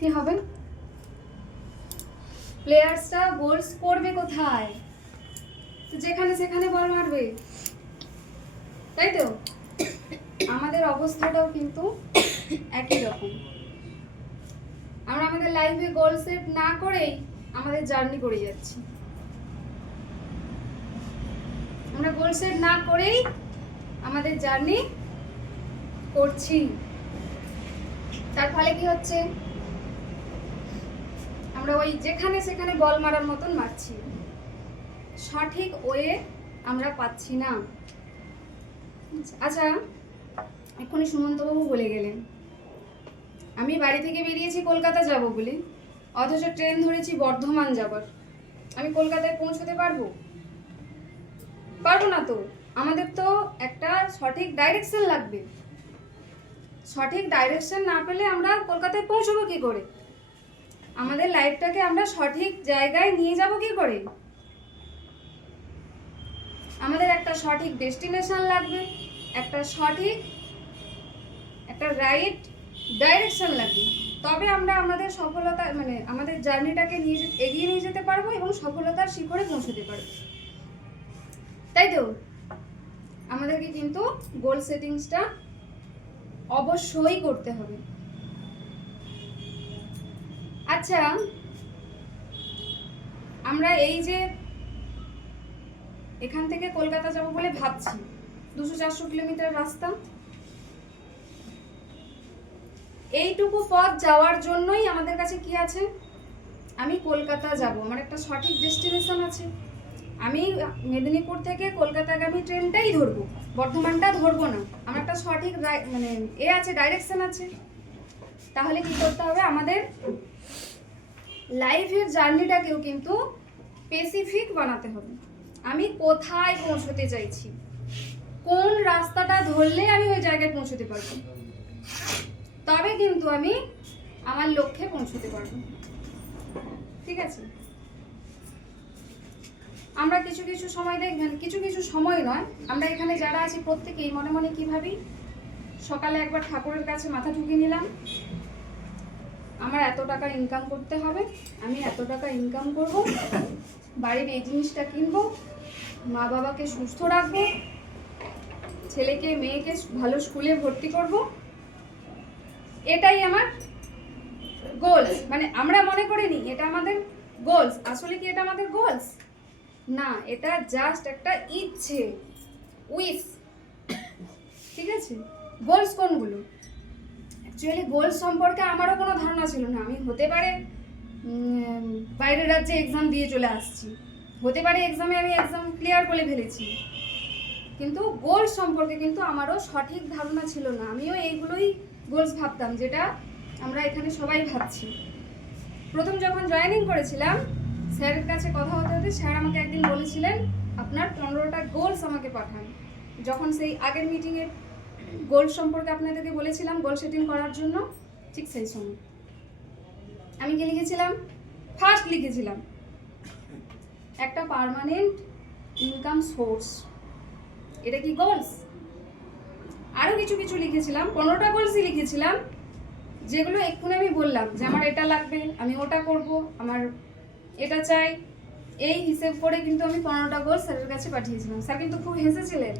কি হবে? প্লেয়ার্সটা গোলস করবে কোথায়? তো যেখানে সেখানে বল মারবে, তাই তো? আমাদের অবস্থাটাও কিন্তু একই রকম। আমরা আমাদের লাইফে গোল সেট না করেই আমাদের জার্নি করে যাচ্ছি। আমরা গোল সেট না করেই আমাদের জার্নি করছি। তার ফলে কি হচ্ছে? আমরা ওই যেখানে সেখানে বল মারার মতন মারছি, সঠিক ওয়ে আমরা পাচ্ছি না। আচ্ছা, এক্ষুনি সুমন্তবাবু বলে গেলেন আমি বাড়ি থেকে বেরিয়েছি কলকাতা যাব বলে, অথচ ট্রেন ধরেছি বর্ধমান যাবার। আমি কলকাতায় পৌঁছতে পারবো? পারবো না তো। আমাদের তো একটা সঠিক ডাইরেকশন লাগবে। সঠিক ডাইরেকশন না পেলে আমরা কলকাতায় পৌঁছবো কি করে? আমাদের লাইফটাকে আমরা সঠিক জায়গায় নিয়ে যাব কি করে? আমাদের একটা সঠিক ডেস্টিনেশন লাগবে, একটা রাইট ডাইরেকশন লাগবে। তবে আমরা আমাদের সফলতা মানে আমাদের জার্নিটাকে এগিয়ে নিয়ে যেতে পারবো এবং সফলতার শিখরে পৌঁছতে পারবো, তাই তো? আমাদেরকে কিন্তু গোল সেটিংসটা অবশ্যই করতে হবে। আচ্ছা, আমরা এই যে এখান থেকে কলকাতা যাব বলে ভাবছি, 200-400 কিলোমিটার রাস্তা, এইটুকু পথ যাওয়ার জন্যই আমাদের কাছে কি আছে? আমি কলকাতা যাব, আমার একটা সঠিক ডেস্টিনেশন আছে। আমি মেদিনীপুর থেকে কলকাতাগামী ট্রেনটাই ধরবো, বর্ধমানটা ধরবো না। আমার একটা সঠিক মানে আছে, ডাইরেকশন আছে। তাহলে কি করতে হবে? আমাদের লাইফের জার্নিটাকেও কিন্তু স্পেসিফিক বানাতে হবে। আমি কোথায় পৌঁছতে চাইছি, কোন রাস্তাটা ধরলে আমি ওই জায়গায় পৌঁছতে পারবো, তবে কিন্তু আমি আমার লক্ষ্যে পৌঁছতে পারবো। ঠিক আছে? আমরা কিছু কিছু সময় দেখবেন, কিছু কিছু সময় নয়, আমরা এখানে যারা আছি প্রত্যেকেই মনে মনে কি ভাবি? সকালে একবার ঠাকুরের কাছে মাথা ঠুকিয়ে নিলাম, আমার এত টাকা ইনকাম করতে হবে, আমি এত টাকা ইনকাম করব, বাড়ির এই জিনিসটা কিনবো, মা বাবাকে সুস্থ রাখবো, ছেলেকে মেয়েকে ভালো স্কুলে ভর্তি করব, এটাই আমার গোলস। মানে আমরা মনে করে নিই এটা আমাদের গোলস। আসলে কি এটা আমাদের গোলস? না, এটা জাস্ট একটা ইচ্ছে, উইশ। ঠিক আছে? গোলস কোনগুলো? অ্যাকচুয়ালি গোলস সম্পর্কে আমারও কোনো ধারণা ছিল না। আমি হতে পারে বাইরের রাজ্যে এক্সাম দিয়ে চলে আসছি, হতে পারে এক্সামে আমি এক্সাম ক্লিয়ার করে ফেলেছি, কিন্তু গোলস সম্পর্কে কিন্তু আমারও সঠিক ধারণা ছিল না। আমিও এইগুলোই গোলস ভাবতাম, যেটা আমরা এখানে সবাই ভাবছি। প্রথম যখন জয়েনিং করেছিলাম, স্যারের কাছে কথা হতে হতে স্যার আমাকে একদিন বলেছিলেন আপনার 15টা গোলস আমাকে পাঠান। যখন সেই আগের মিটিংয়ে গোল সম্পর্কে আপনাদেরকে বলেছিলাম গোল সেটিং করার জন্য, ঠিক সেই সময় আমি কি লিখেছিলাম? ফার্স্ট লিখেছিলাম একটা পার্মানেন্ট ইনকাম সোর্স। এটা কি গোলস? আরও কিছু কিছু লিখেছিলাম, 15টা গোলসই লিখেছিলাম, যেগুলো এক্ষুনি আমি বললাম যে আমার এটা লাগবে, আমি ওটা করব, আমার এটা চাই, এই হিসেব করে কিন্তু আমি 15টা গোল স্যারের কাছে পাঠিয়েছিলাম। স্যার কিন্তু খুব হেসেছিলেন।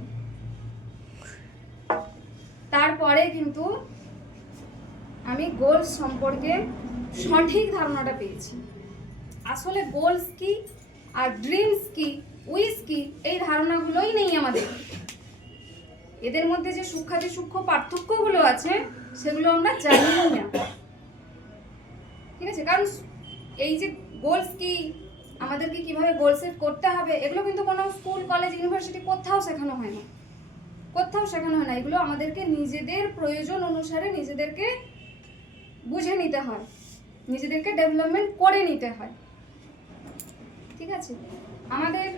তারপরে কিন্তু আমি গোলস সম্পর্কে সঠিক ধারণাটা পেয়েছি। আসলে গোলস কি আর ড্রিমস কি, উইশ কি, এই ধারণাগুলোই নেই আমাদের। এদের মধ্যে যে সূক্ষ্ম পার্থক্যগুলো আছে সেগুলো আমরা জানি না। ঠিক আছে? কারণ এই যে গোলস কি, আমাদেরকে কিভাবে গোল সেট করতে হবে, এগুলো কিন্তু কোনো স্কুল, কলেজ, ইউনিভার্সিটি কোথাও শেখানো হয় না। এগুলো আমাদেরকে নিজেদের প্রয়োজন অনুসারে নিজেদেরকে বুঝে নিতে হয়, নিজেদেরকে ডেভেলপমেন্ট করে নিতে হয়। ঠিক আছে? আমাদের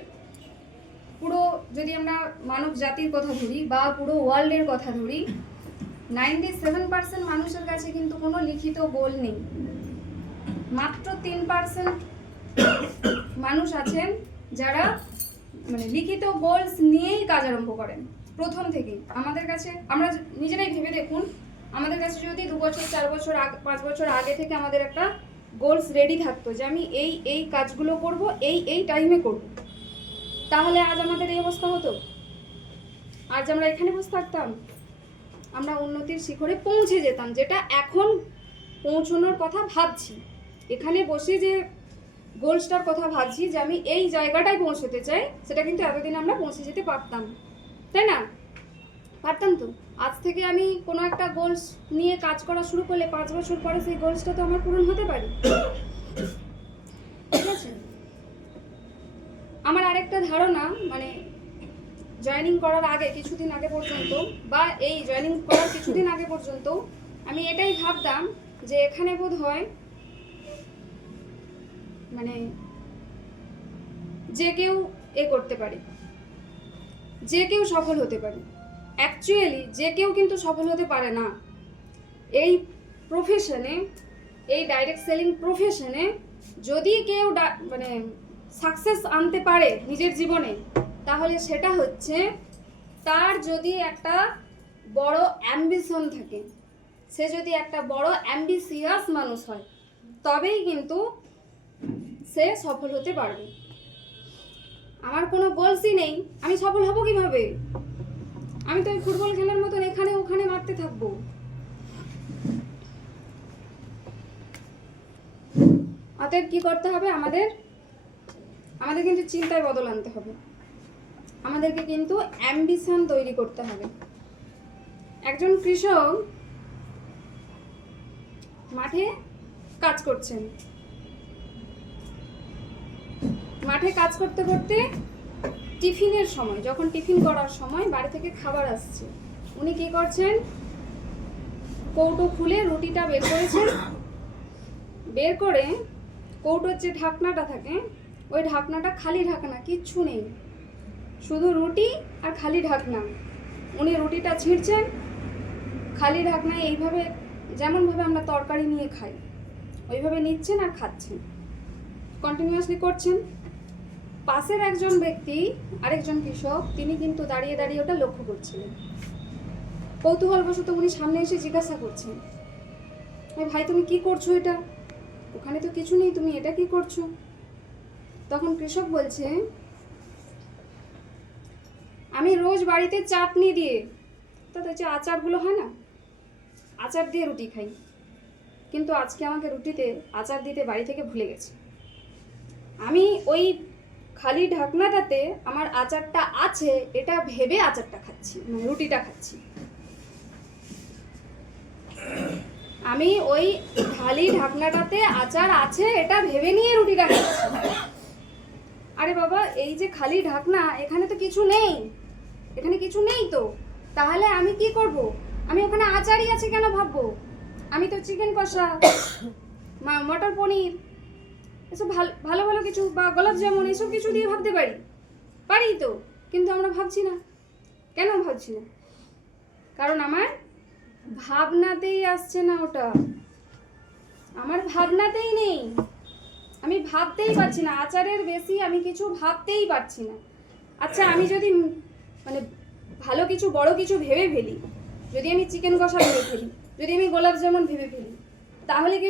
পুরো যদি আমরা মানব জাতির কথা ধরি বা পুরো ওয়ার্ল্ডের কথা ধরি, 97% মানুষের কাছে কিন্তু কোনো লিখিত গোল নেই। মাত্র 3% মানুষ আছেন যারা মানে লিখিত গোলস নিয়েই কাজ আরম্ভ করেন প্রথম থেকেই। আমাদের কাছে আমরা নিজেরাই ভেবে দেখুন, আমাদের কাছে যদি 2 বছর 4 বছর 5 বছর আগে থেকে আমাদের একটা গোলস রেডি থাকতো যে আমি এই কাজগুলো করব, এই টাইমে করব, তাহলে আজ আমাদের এই অবস্থা হতো? আজ আমরা এখানে বসে থাকতাম? আমরা উন্নতির শিখরে পৌঁছে যেতাম, যেটা এখন পৌঁছানোর কথা ভাবছি। এখানে বসে যে গোলসটার কথা ভাবছি যে আমি এই জায়গাটায় পৌঁছতে চাই, সেটা কিন্তু এতদিন আমরা পৌঁছে যেতে পারতাম, তাই না? পারতাম তো। আজ থেকে আমি কোনো একটা গোলস নিয়ে কাজ করা শুরু করলে 5 বছর পরে সেই গোলসটা তো আমার পূরণ হতে পারে, ঠিক আছে? আমার আরেকটা ধারণা, মানে জয়েনিং করার আগে কিছুদিন আগে পর্যন্ত, বা এই জয়েনিং করার কিছুদিন আগে পর্যন্ত আমি এটাই ভাবতাম যে এখানে বোধ হয় মানে যে কেউ করতে পারে, যে কেউ সফল হতে পারে। অ্যাকচুয়ালি যে কেউ কিন্তু সফল হতে পারে না। এই প্রফেশনে, এই ডাইরেক্ট সেলিং প্রফেশনে যদি কেউ মানে সাকসেস আনতে পারে নিজের জীবনে, তাহলে সেটা হচ্ছে তার যদি একটা বড় অ্যাম্বিশন থাকে, সে যদি একটা বড় অ্যাম্বিশিয়াস মানুষ হয়, তবেই কিন্তু সে সফল হতে পারবে। আমার কোনো গোলসই নেই, আমি সফল হব কিভাবে? আমি তো ফুটবল খেলার মতন এখানে ওখানে মারতে থাকবো। অতএব কি করতে হবে? আমাদের কিন্তু চিন্তায় বদল আনতে হবে, আমাদেরকে কিন্তু অ্যাম্বিশন তৈরি করতে হবে। একজন কৃষক মাঠে কাজ করছেন, মাঠে কাজ করতে করতে টিফিনের সময়, যখন টিফিন করার সময় বাড়ি থেকে খাবার আসছে, উনি কি করছেন? কৌটো খুলে রুটিটা বের করেছেন, বের করে কৌটোর যে ঢাকনাটা থাকে, ওই ঢাকনাটা খালি ঢাকনা, কিচ্ছু নেই, শুধু রুটি আর খালি ঢাকনা। উনি রুটিটা ছিঁড়ছেন, খালি ঢাকনায় এইভাবে, যেমনভাবে আমরা তরকারি নিয়ে খাই ওইভাবে নিচ্ছেন আর খাচ্ছেন, কন্টিনিউয়াসলি করছেন। পাশের একজন ব্যক্তি, আরেকজন কৃষক, তিনি কিন্তু দাঁড়িয়ে দাঁড়িয়ে ওটা লক্ষ্য করছিলেন। কৌতূহলবশত উনি সামনে এসে জিজ্ঞাসা করছেন, ভাই তুমি কি করছো এটা? ওখানে তো কিছু নেই, তুমি এটা কি করছো? তখন কৃষক বলছে, আমি রোজ বাড়িতে চাটনি দিয়ে, তাতে যে আচারগুলো হয় না, আচার দিয়ে রুটি খাই, কিন্তু আজকে আমাকে রুটিতে আচার দিতে বাড়ি থেকে ভুলে গেছে। আমি ওই খালি ঢাকনাটাতে আমার আচারটা আছে এটা ভেবে আচারটা খাচ্ছি, মানে রুটিটা খাচ্ছি। আমি ওই খালি ঢাকনাটাতে আচার আছে এটা ভেবে নিয়ে রুটিটা খাচ্ছি। আরে বাবা, এই যে খালি ঢাকনা, এখানে তো কিছু নেই, এখানে কিছু নেই তো, তাহলে আমি কি করব? আমি ওখানে আচারই আছে কেন ভাববো? আমি তো চিকেন কষা, মটর পনির, এসব ভালো ভালো কিছু, বা গোলাপ জামুন, এসব কিছু দিয়ে ভাবতে পারি তো, কিন্তু আমরা ভাবছি না। কেন ভাবছি না? কারণ আমার ভাবনাতেই আসছে না, ওটা আমার ভাবনাতেই নেই, আমি ভাবতেই পারছি না। আচারের বেশি আমি কিছু ভাবতেই পারছি না। আচ্ছা, আমি যদি মানে ভালো কিছু, বড় কিছু ভেবে ফেলি, যদি আমি চিকেন কষা ভেবে ফেলি, যদি আমি গোলাপ জামুন ভেবে ফেলি, তাহলে কি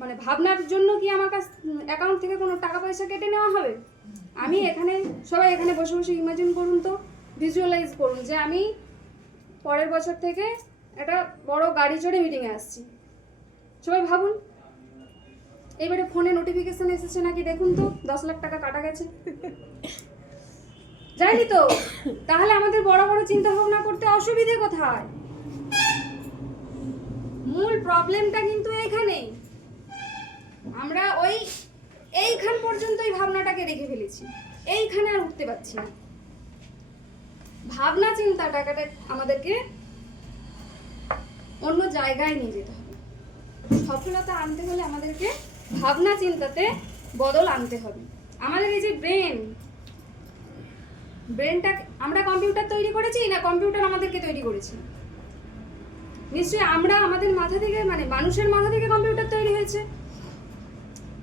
মানে ভাবনার জন্য কি আমার কাছ অ্যাকাউন্ট থেকে কোনো টাকা পয়সা কেটে নেওয়া হবে? আমি এখানে, সবাই এখানে বসে বসে ইমাজিন করুন তো, ভিজুয়ালাইজ করুন যে আমি পরের বছর থেকে একটা বড় গাড়ি চড়ে মিটিংয়ে আসছি। সবাই ভাবুন, এবারে ফোনে নোটিফিকেশন এসেছে নাকি দেখুন তো, 10 লাখ টাকা কাটা গেছে, যায়নি তো? তাহলে আমাদের বড় বড় চিন্তা ভাবনা করতে অসুবিধে কোথায়? মূল প্রবলেমটা কিন্তু এইখানেই। আমরা এইখান পর্যন্তই ভাবনাটাকে রেখে ফেলেছি, এইখানে আর উঠতে পারছি না। ভাবনা চিন্তাটাকে আমাদেরকে অন্য জায়গায় নিয়ে যেতে হবে। সফলতা আনতে হলে আমাদেরকে ভাবনা চিন্তাতে বদল আনতে হবে। আমাদের এই যে ব্রেনটা আমরা কম্পিউটার তৈরি করেছি না কম্পিউটার আমাদেরকে তৈরি করেছে? নিশ্চয়ই আমরা, আমাদের মাথা থেকে, মানে মানুষের মাথা থেকে কম্পিউটার তৈরি হয়েছে।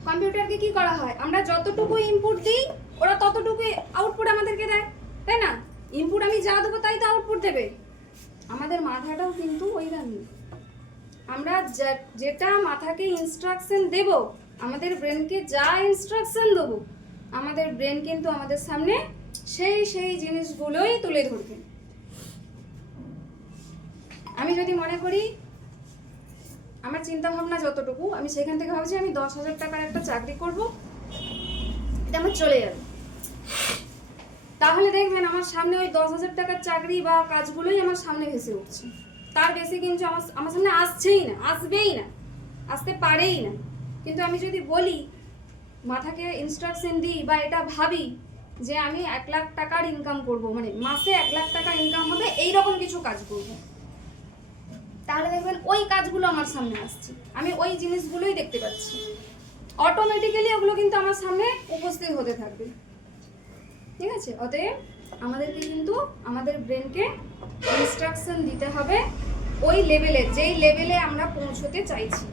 কম্পিউটারকে কি করা হয়? আমরা যতটুকু ইনপুট দিই ওরা ততটুকু আউটপুট আমাদেরকে দেয়, তাই না? ইনপুট আমি যা দেবো তাই তো আউটপুট দেবে। আমাদের মাথাটাও কিন্তু ওই দামি, আমরা যেটা মাথাকে ইনস্ট্রাকশন দেব, আমাদের ব্রেনকে যা ইনস্ট্রাকশন দেবো, আমাদের ব্রেন কিন্তু আমাদের সামনে সেই জিনিসগুলোই তুলে ধরবে। আমি যদি মনে করি আমার চিন্তা ভাবনা যতটুকু, আমি সেখান থেকে ভাবছি আমি 10,000 টাকার একটা চাকরি করব, এটা আমার চলে যাবে, তাহলে দেখবেন আমার সামনে ওই 10,000 টাকার চাকরি বা কাজগুলোই আমার সামনে ভেসে উঠছে। তার বেশি কিন্তু আমার সামনে আসছেই না, আসবেই না, আসতে পারেই না। কিন্তু আমি যদি বলি, মাথাকে ইনস্ট্রাকশন দিই বা এটা ভাবি যে আমি 1 লাখ টাকার ইনকাম করব, মানে মাসে 1 লাখ টাকা ইনকাম হবে, এইরকম কিছু কাজ করব, তাহলে দেখবেন ওই কাজগুলো আমার সামনে আসছে, আমি ওই জিনিসগুলোই দেখতে পাচ্ছি, অটোমেটিক্যালি ওগুলো কিন্তু আমার সামনে উপস্থিত হতে থাকবে। ঠিক আছে? অতএব আমাদেরকে কিন্তু আমাদের ব্রেনকে ইনস্ট্রাকশন দিতে হবে ওই লেভেলে, যেই লেভেলে আমরা পৌঁছতে চাইছি।